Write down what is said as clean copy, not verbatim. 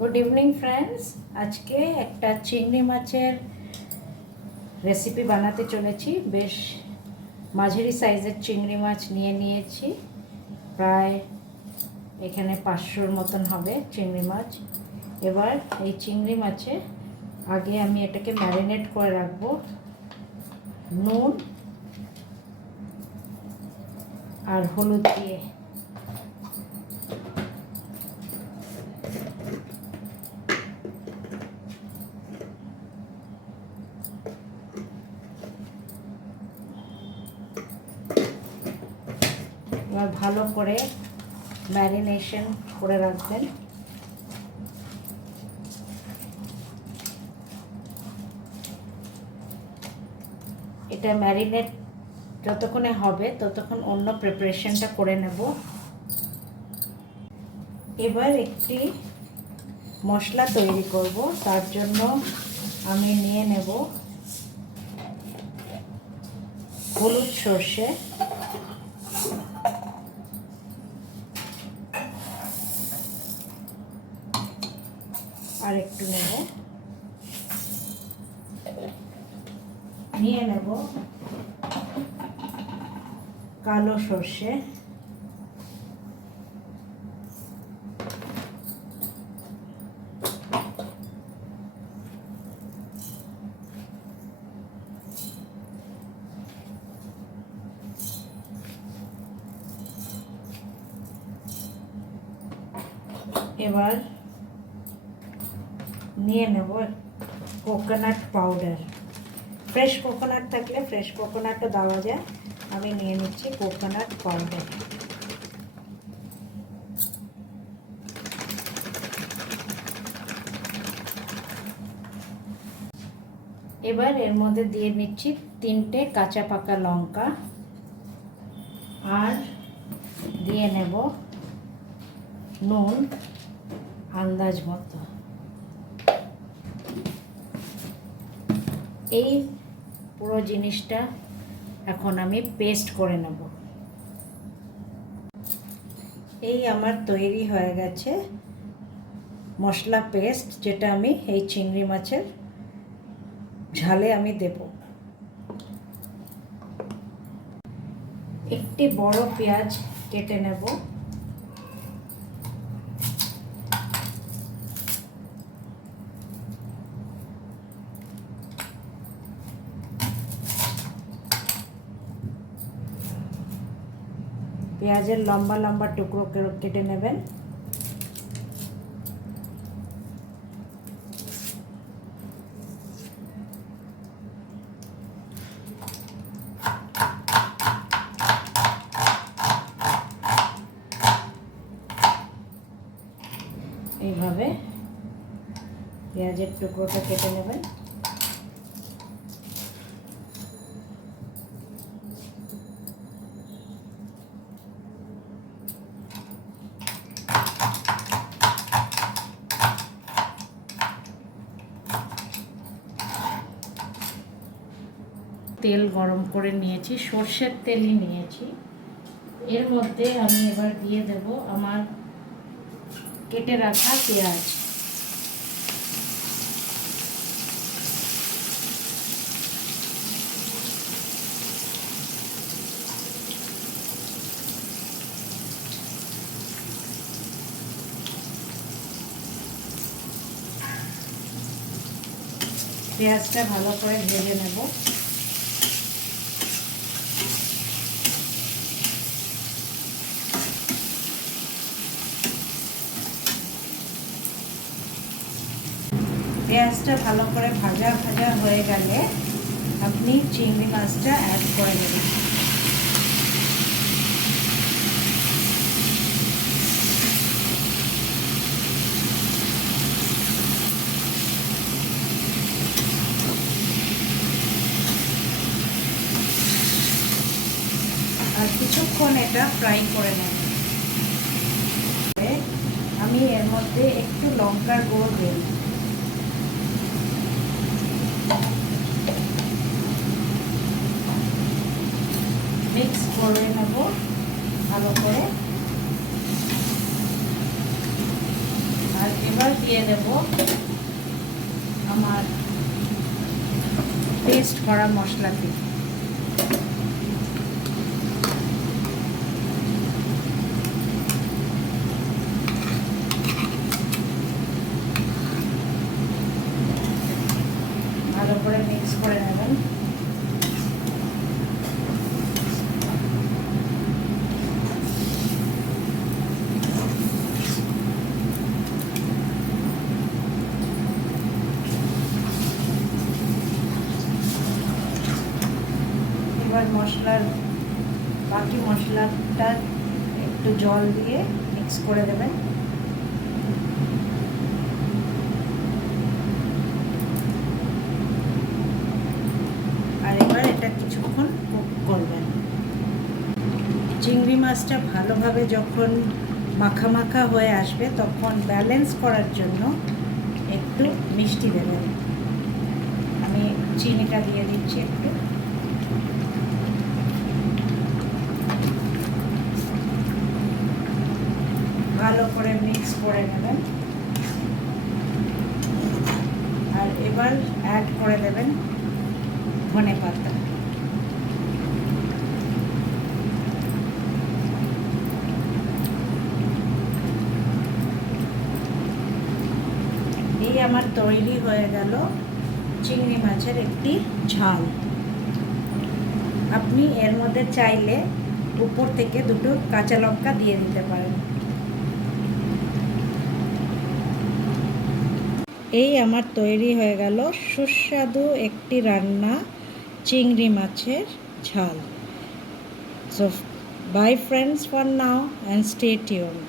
Good evening friends. আজকে একটা চিংড়ি মাছের রেসিপি বানাতে চলেছি। বেশ মাঝারি সাইজের চিংড়ি মাছ নিয়েছি, প্রায় এখানে 500-র মতন হবে চিংড়ি মাছ। এবার এই চিংড়ি মাছে আগে আমি এটাকে ম্যারিনেট করে রাখবো নুন আর হলুদ দিয়ে। এবার ভালো করে ম্যারিনেশন করে রাখবেন। এটা ম্যারিনেট যতক্ষণে হবে ততক্ষণ অন্য প্রিপারেশনটা করে নেব। এবার একটি মশলা তৈরি করব। তার জন্য আমি নিয়ে নেব হলুদ সর্ষে, আর একটু নিয়ে নেব কালো সর্ষে, এবার নিয়ে নেব কোকোনাট পাউডার। ফ্রেশ কোকোনাট থাকলে ফ্রেশ কোকোনাটও দেওয়া যায়। আমি নিয়ে নিচ্ছি কোকোনাট পাউডার। এবার এর মধ্যে দিয়ে নিচ্ছি 3টে কাঁচা পাকা লঙ্কা, আর দিয়ে নেব নুন আন্দাজ মতো। এই পুরো জিনিসটা এখন আমি পেস্ট করে নেব। এই আমার তৈরি হয়ে গেছে মশলা পেস্ট, যেটা আমি এই চিংড়ি মাছের ঝালে আমি দেব। একটি বড় পেঁয়াজ কেটে নেব। পেঁয়াজের লম্বা লম্বা টুকরো কেটে নেবেন। এইভাবে পেঁয়াজের টুকরোটা কেটে নেবেন। তেল গরম করে নিয়েছি, সর্ষের তেলই নিয়েছি। এর মধ্যে আমি এবার দিয়ে দেব আমার কেটে রাখা পেঁয়াজ। পেঁয়াজটা ভালো করে ভেজে নেব। পেঁয়াজটা ভালো করে ভাজা হয়ে গেলে আপনি চিংড়ি মাছটা অ্যাড করে নেবেন। আর কিছুক্ষণ এটা ফ্রাই করে নেব। আমি এর মধ্যে একটু লঙ্কার গুঁড়ো দিই। মিক্স করে নেব ভালো করে। আর এবার দিয়ে দেব আমার পেস্ট করা মশলাটি। ভালো করে মিক্স করে নেবেন। এবার বাকি মশলাটা একটু জল দিয়ে মিক্স করে দেবেন। আর এবার এটা কিছুক্ষণ কুক করবেন। চিংড়ি মাছটা ভালোভাবে যখন মাখা মাখা হয়ে আসবে তখন ব্যালেন্স করার জন্য একটু মিষ্টি দেবেন। আমি চিনিটা দিয়ে দিচ্ছি একটু। ভালো করে মিক্স করে নেবেন। আর এবার অ্যাড করে দেবেন ধনেপাতা। এই আমার তৈরি হয়ে গেল চিংড়ি মাছের একটি ঝাল। আপনি এর মধ্যে চাইলে উপর থেকে দুটো কাঁচা লঙ্কা দিয়ে দিতে পারেন। এই আমার তৈরি হয়ে গেল সুস্বাদু একটি রান্না, চিংড়ি মাছের ঝাল। So bye friends for now and stay tuned.